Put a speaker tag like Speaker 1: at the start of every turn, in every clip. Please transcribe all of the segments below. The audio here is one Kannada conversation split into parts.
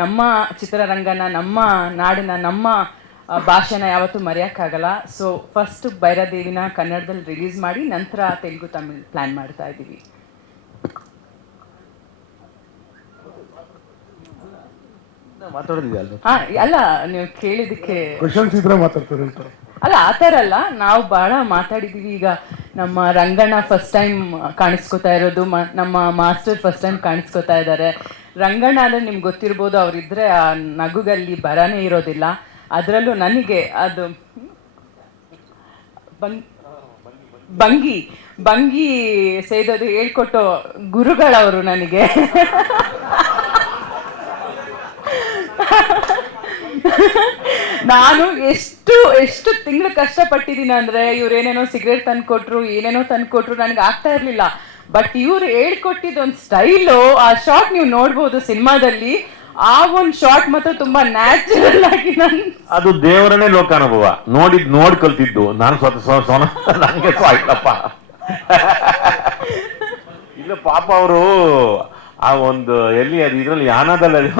Speaker 1: ನಮ್ಮ ಚಿತ್ರರಂಗನ ನಮ್ಮ ನಾಡಿನ ನಮ್ಮ ಭಾಷೆನ ಯಾವತ್ತೂ ಮರೆಯೋಕ್ಕಾಗಲ್ಲ. ಸೊ ಫಸ್ಟ್ ಭೈರಾದೇವಿನ ಕನ್ನಡದಲ್ಲಿ ರಿಲೀಸ್ ಮಾಡಿ ನಂತರ ತೆಲುಗು ತಮಿಳ್ ಪ್ಲಾನ್ ಮಾಡ್ತಾ ಇದ್ದೀವಿ. ಅಲ್ಲ ನೀವು
Speaker 2: ಕೇಳಿದಕ್ಕೆ
Speaker 1: ಅಲ್ಲ ಆ ಥರ ಅಲ್ಲ. ನಾವು ಬಹಳ ಮಾತಾಡಿದೀವಿ ಈಗ ನಮ್ಮ ರಂಗಣ್ಣ ಫಸ್ಟ್ ಟೈಮ್ ಕಾಣಿಸ್ಕೊತಾ ಇರೋದು ಮ ನಮ್ಮ ಮಾಸ್ಟರ್ ಫಸ್ಟ್ ಟೈಮ್ ಕಾಣಿಸ್ಕೊತಾ ಇದ್ದಾರೆ. ರಂಗಣ್ಣ ಅಂದರೆ ನಿಮ್ಗೆ ಗೊತ್ತಿರ್ಬೋದು ಅವರಿದ್ದರೆ ಆ ನಗುಗಲ್ಲಿ ಬರನೇ ಇರೋದಿಲ್ಲ. ಅದರಲ್ಲೂ ನನಗೆ ಅದು ಬಂಗ್ ಭಂಗಿ ಭಂಗಿ ಸೇದೋದು ಹೇಳ್ಕೊಟ್ಟು ಗುರುಗಳವರು ನನಗೆ. ನಾನು ಎಷ್ಟು ಎಷ್ಟು ತಿಂಗಳು ಕಷ್ಟಪಟ್ಟಿದ್ದೀನಿ ಅಂದ್ರೆ ಇವ್ರು ಏನೇನೋ ಸಿಗರೇಟ್ ತಂದು ಕೊಟ್ರು ಏನೇನೋ ತಂದು ಕೊಟ್ರು ನನಗೆ ಆಗ್ತಾ ಇರ್ಲಿಲ್ಲ. ಬಟ್ ಇವ್ರು ಹೇಳ್ಕೊಟ್ಟಿದ್ದ ಒಂದು ಸ್ಟೈಲು ಆ ಶಾರ್ಟ್ ನೀವು ನೋಡ್ಬೋದು ಸಿನಿಮಾದಲ್ಲಿ. ಆ ಒಂದು ಶಾರ್ಟ್ ಮಾತ್ರ ತುಂಬಾ ನ್ಯಾಚುರಲ್ ಆಗಿ ನನ್
Speaker 3: ಅದು ದೇವರನೇ ಲೋಕಾನುಭವ. ನೋಡಿದ್ ನೋಡ್ ಕಲ್ತಿದ್ದು ನಾನು ಸ್ವತಃ ಸೋನ ನಂಗೆ ಆಯ್ತಪ್ಪ ಇಲ್ಲ, ಪಾಪ ಅವರು ಆ ಒಂದು ಎಲ್ಲಿ ಅದು ಇದ್ರಲ್ಲಿ ಯಾನದಲ್ಲಿ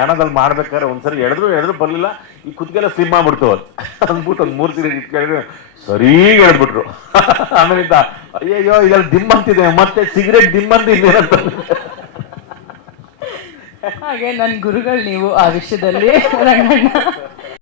Speaker 3: ಯಾನದಲ್ಲಿ ಮಾಡ್ಬೇಕಾದ್ರೆ ಒಂದ್ಸರಿ ಎಳೆದ್ರು ಎಳೆದ್ರು ಬರ್ಲಿಲ್ಲ. ಈ ಕುತ್ತಿಗೆಲ್ಲ ಸ್ಲಿಮ್ ಆಗ್ಬಿಡ್ತು. ಅದು ಅಂದ್ಬಿಟ್ಟು ಒಂದು ಮೂರು ಸಿಗರೇಟ್ ಇಟ್ಕೊಂಡು ಸರಿ ಹೇಳ್ಬಿಟ್ರು. ಆಮೇಲಿಂದ, ಅಯ್ಯಯ್ಯೋ, ಇದೆಲ್ಲ ದಿಮ್ ಅಂತಿದೆ. ಮತ್ತೆ ಸಿಗರೇಟ್ ದಿಮ್ ಅಂತ.
Speaker 1: ಹಾಗೆ ನನ್ನ ಗುರುಗಳು ನೀವು ಆ ವಿಷಯದಲ್ಲಿ